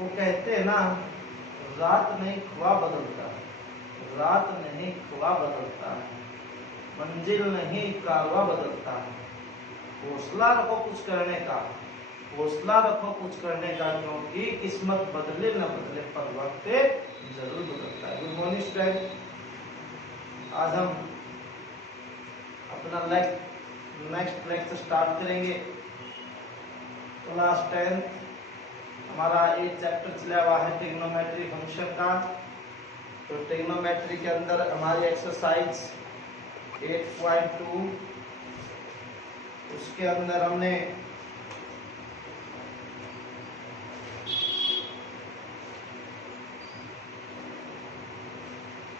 वो कहते हैं ना, रात नहीं ख्वाब बदलता है, रात नहीं ख्वाब बदलता है, मंजिल नहीं कारवा बदलता है। हौसला रखो कुछ करने का, हौसला रखो कुछ करने का, क्योंकि किस्मत बदले न बदले पर वक्त जरूर बदलता है। गुड मॉर्निंग स्टूडेंट, आज हम अपना नेक्स्ट लेक्चर स्टार्ट करेंगे। क्लास 10 हमारा एक चैप्टर चला हुआ है ट्रिग्नोमेट्री फंक्शन का। तो ट्रिग्नोमेट्री के अंदर हमारी एक्सरसाइज 8.2, उसके अंदर हमने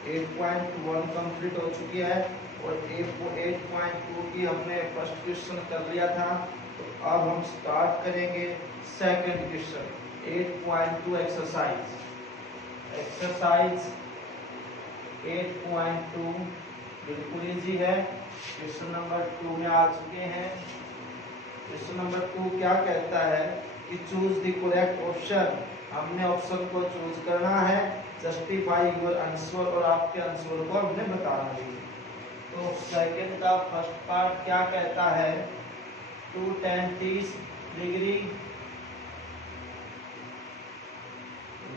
(8.1) कंप्लीट हो चुकी है और 8.2 की हमने फर्स्ट क्वेश्चन कर लिया था। तो अब हम स्टार्ट करेंगे सेकंड क्वेश्चन 8.2 एक्सरसाइज 8.2 बिल्कुल इजी है। क्वेश्चन नंबर 2 में आ चुके हैं। क्वेश्चन नंबर 2 क्या कहता है कि चूज द करेक्ट ऑप्शन, हमने ऑप्शन को चूज करना है, जस्टिफाई योर आंसर, और आपके आंसर को हमने बताना है। तो सेकंड का फर्स्ट पार्ट क्या कहता है, 2 tan 30 degree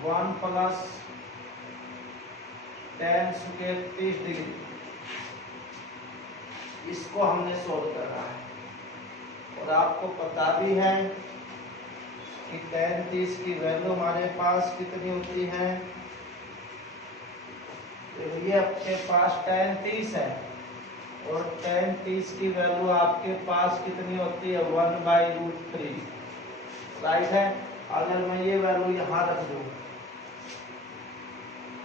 1 plus tan square 30 degree, इसको हमने सोल्व करना है। और आपको पता भी है कि tan 30 की वैल्यू हमारे पास कितनी होती है। तो ये आपके पास tan 30 है और tan 30 की वैल्यू आपके पास कितनी होती है 1/√3, राइट है। अगर मैं ये वैल्यू यहाँ रख दूँ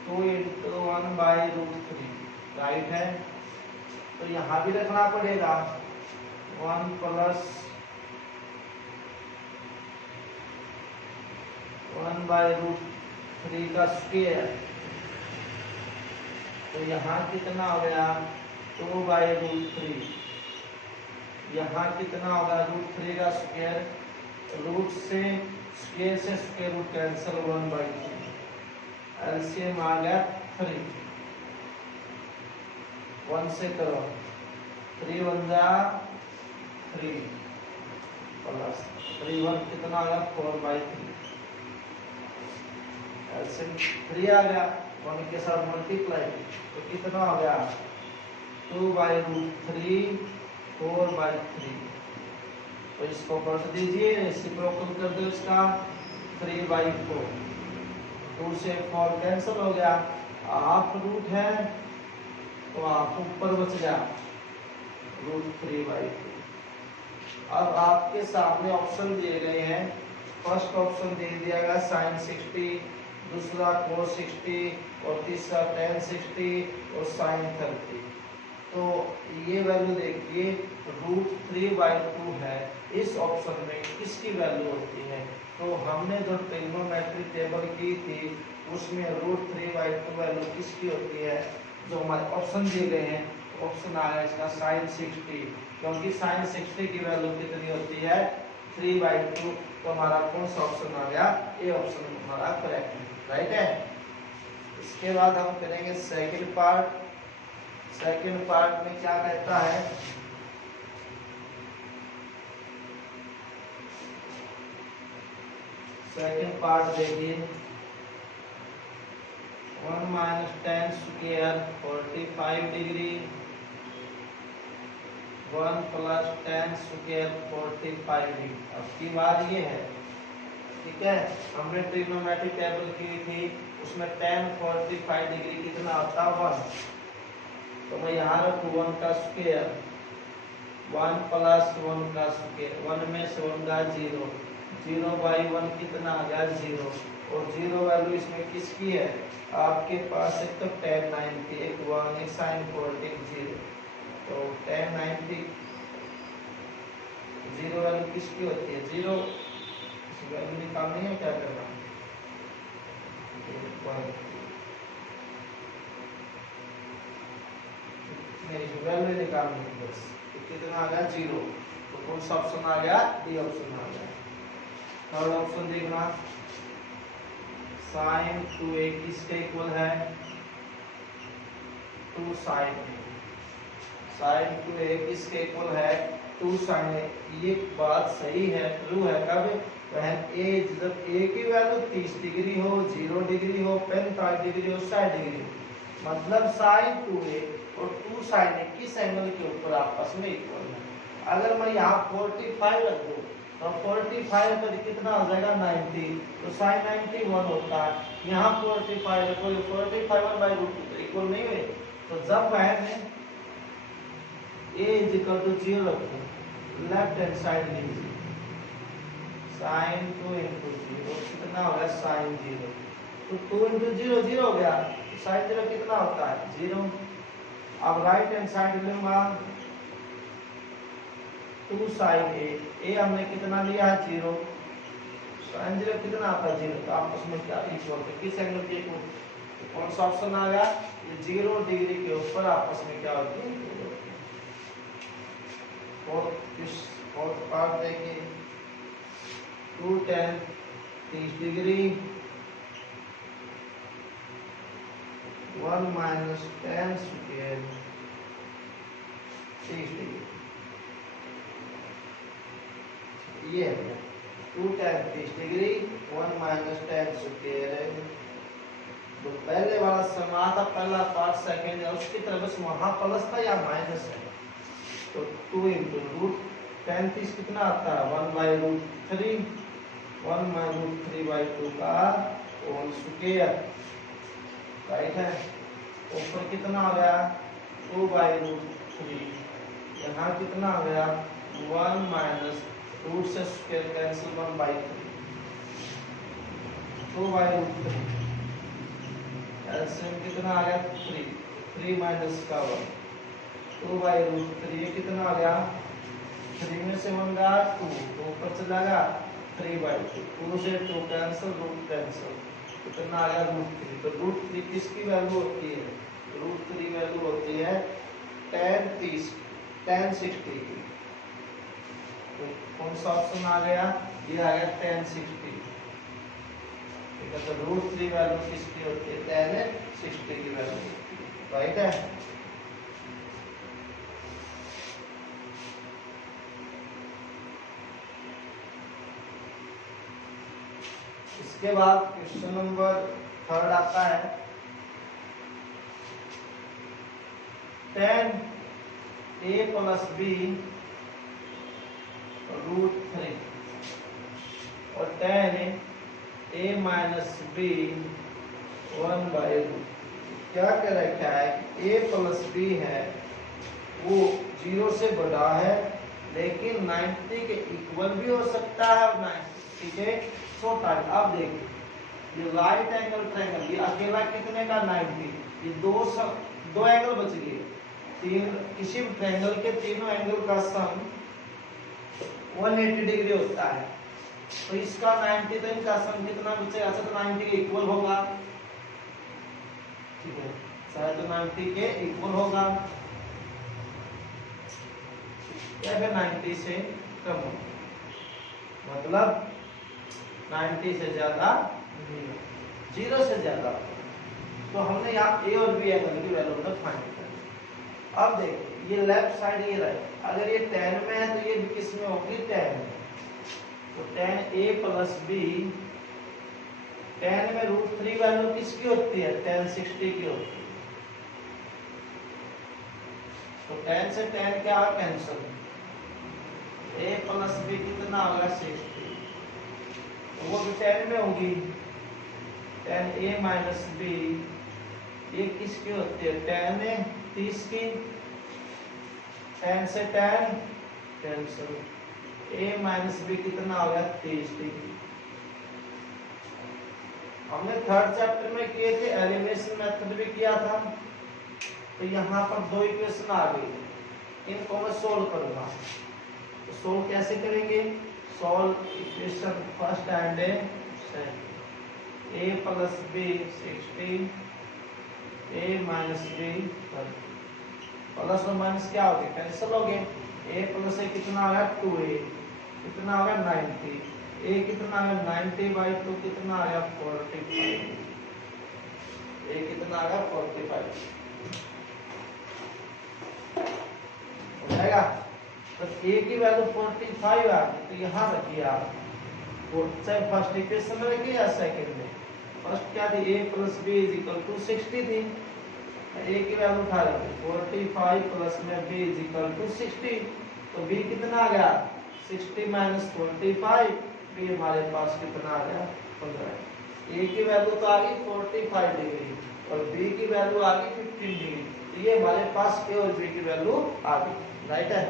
2 × 1/√3, राइट है। तो यहाँ भी रखना पड़ेगा 1 प्लस 1/√3 का स्क्वायर। तो यहाँ कितना हो गया 2/√3, यहाँ कितना होगा √3 का स्क्वायर, रूट से स्क्वायर से स्क्वायर रूट कैंसिल 1/3, एलसीएम आ गया 3, 1 से करो 3 × 1 = 3 प्लस 3 1 कितना आ गया 4/3, एलसीएम 3 आ गया, 1 के साथ मल्टीप्लाई तो कितना हो गया 2/√3 4/3। तो इसको पलट दीजिए, रेसिप्रोकल कर दो इसका 3/4, 2 से 4 कैंसिल हो गया, हाफ रूट है तो हाफ ऊपर बच गया √3/2। अब आपके सामने ऑप्शन दिए गए हैं। फर्स्ट ऑप्शन दे दिया गया sin 60, दूसरा cos 60 और तीसरा tan 60 और sin 30। तो ये वैल्यू देखिए √3/2 है। इस ऑप्शन में किसकी वैल्यू होती है? तो हमने जो ट्रिग्नोमेट्री टेबल की थी उसमें √3/2 वैल्यू किसकी होती है? जो हमारे ऑप्शन दिए गए हैं, ऑप्शन आया इसका sin 60, क्योंकि sin 60 की वैल्यू कितनी होती है 3/2। तो हमारा कौन सा ऑप्शन आ गया? ये ऑप्शन हमारा करेक्ट है, राइट है। इसके बाद हम करेंगे सेकंड पार्ट। सेकंड पार्ट में क्या कहता है, सेकंड पार्ट देखिए 1 - tan square 45 degree 1 plus tan square 45 degree. अब की बात ये है, ठीक है, हमने ट्रिग्नोमेट्री टेबल की थी, उसमें tan 45 डिग्री कितना होता है 1। तो मैं यहाँ रखूँ 1 का स्क्वायर 1 प्लस 1 का स्क्वायर, 1 में से 1 का 0, 0/1 कितना आ गया 0। और 0 वैल्यू इसमें किसकी है? आपके पास एक तो tan 90, एक 1, एक sin 40, 0। तो tan 90 0 वैल्यू किसकी होती है 0। इस वैल्यू निकालनी है, क्या करना है वैल्यू निकालनी है बस। तो कितना आ गया 0। तो कौन सा ऑप्शन आ गया? डी ऑप्शन आ गया। थर्ड ऑप्शन देखना साइन 2a किसके इक्वल है 2 साइन a। साइन 2a किसके इक्वल है 2 साइन a। ये बात सही है, ट्रू है। कब a जब a की वैल्यू 30 डिग्री हो, 0 डिग्री हो, 45 डिग्री हो, 60 डिग्री हो, मतलब साइन 2a और 2 साइन a किस एंगल के ऊपर आपस में इक्वल है। अगर मैं यहाँ 45 रख दूं तो 45 पर कितना हो जाएगा 90, तो साइन 91 होता है। यहाँ 45 है तो 45 1/√2 इक्वल नहीं हुए। तो जब मैंने a = 0 रखूं, लेफ्ट हैंड साइड लीजिए, साइन 2 × 0 कितना हो गया साइन 0, तो 2 × 0 0 हो गया, तो साइन 0 कितना होता है 0। अब राइट हैंड साइड लूंगा 2 साइन a हमने कितना लिया है 0, साइन 0 कितना आता है 0, तो आपस में क्या इक्वल है, किस एंगल के इक्वल, तो कौन सा ऑप्शन आ गया, ये 0 डिग्री के ऊपर आपस में क्या होती है। और पार्ट देखिए 2 tan 30 degree 1 - tan square 30 degree, ये है 2 tan 30 डिग्री 1 - tan स्क्वायर। तो पहले वाला समा था, पहला पार्ट सेकंड है, उसकी तरफ से वहां प्लस था या माइनस है, तो 2 × tan 30 कितना आता है 1/√3, 1/√3/2 का होल स्क्वायर, राइट है। ऊपर कितना आ गया 2/√3, यहाँ कितना आ गया 1 - रूट से स्क्वायर कैंसिल 1/3, 2/√3 एलसीएम कितना आ गया 3, 3 - का 1, 2/√3 ये कितना आ गया 3 में से 1 गया 2, तो ऊपर चला गया 3/2, 2 से 2 कैंसिल, रूट कैंसिल, कितना आ गया √3। तो √3 किसकी वैल्यू होती है, √3 वैल्यू होती है tan 30 tan 60 की। तो कौन सा ऑप्शन आ गया, ये आ गया tan 60, ठीक है। तो √3 वैल्यू किसकी होती है tan 60 की वैल्यू होती है, राइट है। इसके बाद क्वेश्चन नंबर 3 आता है tan a + b √3 और tan a - b 1/√। क्या कह रखा है a + b है वो 0 से बड़ा है, लेकिन 90 के इक्वल भी हो सकता है और 90 के छोटा। अब देखिए ये राइट एंगल ट्रायंगल, ये अकेला कितने का 90, ये दो एंगल बच गए, तीन किसी भी ट्रायंगल के तीनों एंगल का सम 180 डिग्री होता है, तो इसका 90, तो इनका सम कितना बचेगा, तो 90 के इक्वल होगा, ठीक है, शायद तो 90 के इक्वल होगा या फिर 90 से कम होगा, मतलब 90 से ज्यादा 0 से ज्यादा। तो हमने यहाँ a और b एंगल की वैल्यू फाइंड कर। अब देखिए ये लेफ्ट साइड ये राइट, अगर ये tan में है तो ये किस में होगी tan में, तो tan a + b, tan में √3 वैल्यू किसकी होती है tan 60 की होती है, तो tan से tan क्या कैंसिल, a + b कितना होगा 60, तो वो भी tan में होगी, tan a - b ये किसकी होती है tan 30 की, tan से tan कैंसिल, a - b कितना हो गया 30 डिग्री। हमने 3rd चैप्टर में किए थे, एलिमिनेशन मेथड भी किया था, तो यहाँ पर 2 इक्वेशन आ गई, इनको मैं सोल्व करूंगा। तो सोल्व कैसे करेंगे, solve equation first and second, a + b 60, a - b 30, plus और माइनस क्या हो गए कैंसिल हो गए, a + a कितना आ गया 2a, कितना आ गया 90, ए कितना है 90/2 कितना आ गया 45, ए कितना आ गया 45 हो जाएगा। तो ए की वैल्यू 45 आ गई, तो यहाँ रखिए आप, चाहे फर्स्ट इक्वेशन में रखिए या सेकंड में। फर्स्ट क्या थी a + b = 60 थी, a की वैल्यू उठा लेंगे 45 प्लस में b = 60, तो b कितना आ गया 60 - 45, b हमारे पास कितना आ गया 15। a की वैल्यू तो आ गई 45 डिग्री और b की वैल्यू आ गई 15 डिग्री, तो ये हमारे पास a और b की वैल्यू आ गई, राइट है।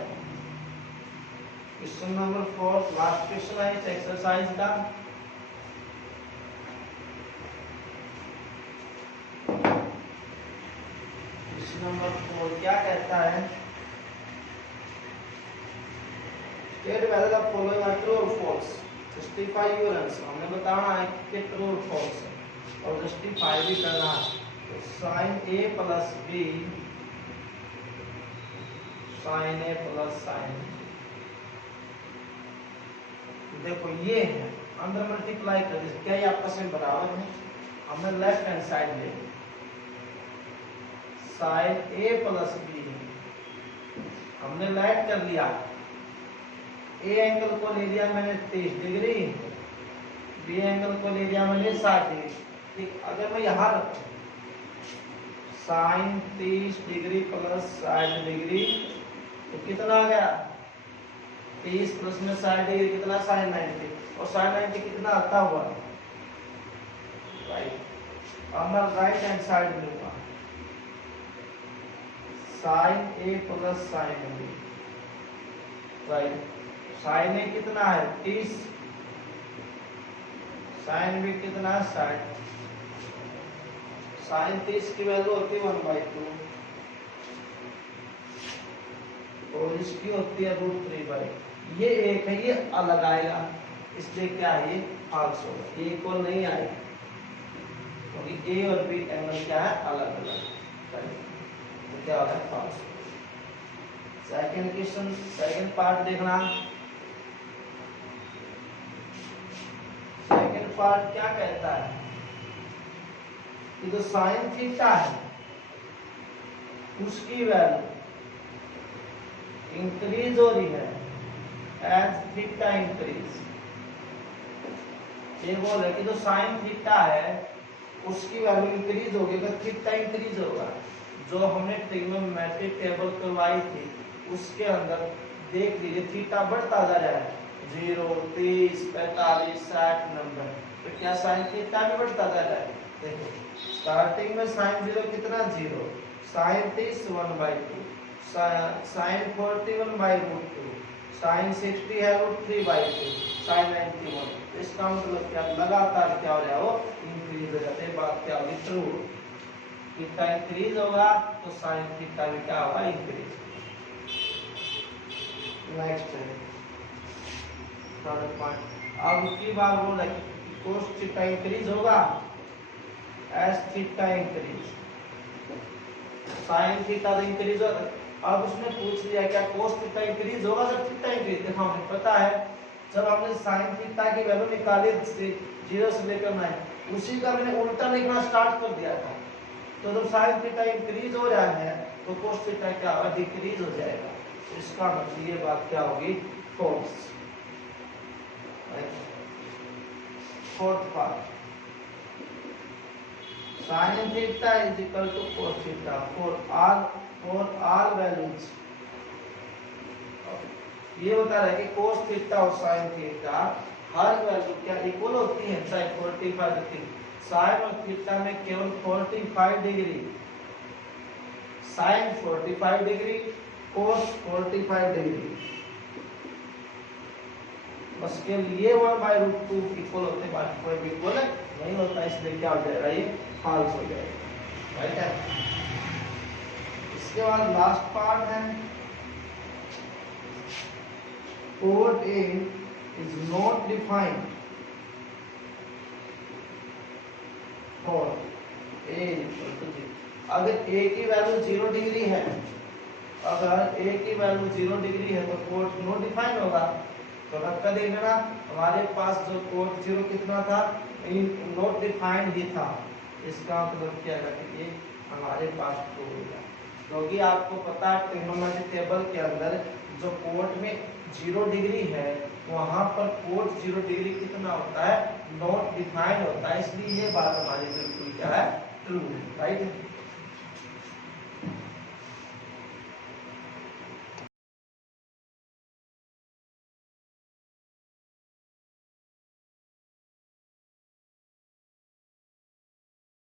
क्वेश्चन नंबर 4 लास्ट क्वेश्चन है इस एक्सरसाइज का। क्वेश्चन नंबर 4 क्या कहता है, state whether the following are true और फॉल्स, जस्टिफाई योर आंसर। हमें बताना है कि ट्रू और फॉल्स है और जस्टिफाई भी करना है। तो sin a + b sin a + sin, देखो ये है अंदर मल्टीप्लाई कर दीजिए, क्या ये आपस में बराबर है। हमने लेफ्ट हैंड साइड ले sin a + b, हमने लेट कर लिया, ए एंगल को ले लिया मैंने 30 डिग्री, बी एंगल को ले लिया मैंने 60 डिग्री। ठीक, अगर मैं यहाँ रखूं sin 30 डिग्री + 60 डिग्री तो कितना आ गया 30 प्लस में 60 डिग्री कितना sin 90, और sin 90 कितना आता हुआ राइट। अब मैं राइट हैंड साइड लूंगा sin a + sin b, right. sin a कितना है 30, sin b कितना है 60, sin 30 की वैल्यू होती है 1/2 और इसकी होती है √3/, ये एक है ये अलग आएगा, इसलिए क्या है ये फॉल्स होगा, ए को नहीं आएगा क्योंकि ए और बी एंगल क्या है अलग अलग, तो क्या होगा false. Second question, second part देखना। सेकंड पार्ट क्या कहता है कि जो sin थीटा है उसकी वैल्यू इंक्रीज हो रही है एज थीटा इंक्रीज। ये बोल रहे कि जो sin थीटा है उसकी वैल्यू इंक्रीज होगी अगर थीटा इंक्रीज होगा। जो हमने ट्रिग्नोमेट्रिक टेबल करवाई थी उसके अंदर देख लीजिए थीटा बढ़ता जा रहा है 0, 30, 45, 60 नंबर, तो क्या sin थीटा भी बढ़ता जा रहा है। देखो स्टार्टिंग में sin 0 कितना 0, sin 30 1/2, sin 41/√2, sin 60 है √3/2, sin 91, तो इसका मतलब क्या लगातार क्या हो रहा है वो इंक्रीज हो जाते हैं। बात क्या होगी ट्रू, थीटा इंक्रीज होगा तो sin थीटा भी क्या होगा इंक्रीज। नेक्स्ट है थर्ड पॉइंट, अब की बार बोला कि cos थीटा इंक्रीज होगा as theta increase, sin theta तो इंक्रीज होगा। अब उसने पूछ लिया क्या cos थीटा इंक्रीज होगा जब थीटा इंक्रीज, देखो हमें पता है जब हमने sin थीटा की वैल्यू निकाली 0 से लेकर 9, उसी का मैंने उल्टा लिखना स्टार्ट कर दिया था। तो जब sin थीटा इंक्रीज हो रहा है तो cos थीटा क्या होगा डिक्रीज हो जाएगा, तो इसका मतलब ये बात क्या होगी false. Fourth part, sin theta = cos theta for all values। ये बता रहा है कि cos थीटा और sin थीटा हर वैल्यू क्या इक्वल होती है, चाहे 45 डिग्री। sin और थीटा में केवल 45 degree, sin 45 degree, cos 45 degree, बस के लिए 1/√2 इक्वल होते हैं, बाकी कोई भी इक्वल नहीं होता, इसलिए क्या हो जाएगा ये फॉल्स हो जाएगा, राइट है। इसके बाद लास्ट पार्ट है chord A is not defined for A = 0। अगर A की वैल्यू 0 डिग्री है, अगर A की वैल्यू 0 डिग्री है तो chord नो डिफाइन होगा, तो रख कर देख लेना हमारे पास जो कोट 0 कितना था, नॉट डिफाइंड ही था, इसका मतलब क्या है कि ये हमारे पास ट्रू होगा, क्योंकि आपको पता है ट्रिग्नोमेट्री टेबल के अंदर जो कोट में 0 डिग्री है वहां पर कोट 0 डिग्री कितना होता है, नॉट डिफाइंड होता है, इसलिए ये बात हमारी बिल्कुल क्या है, ट्रू है, राइट।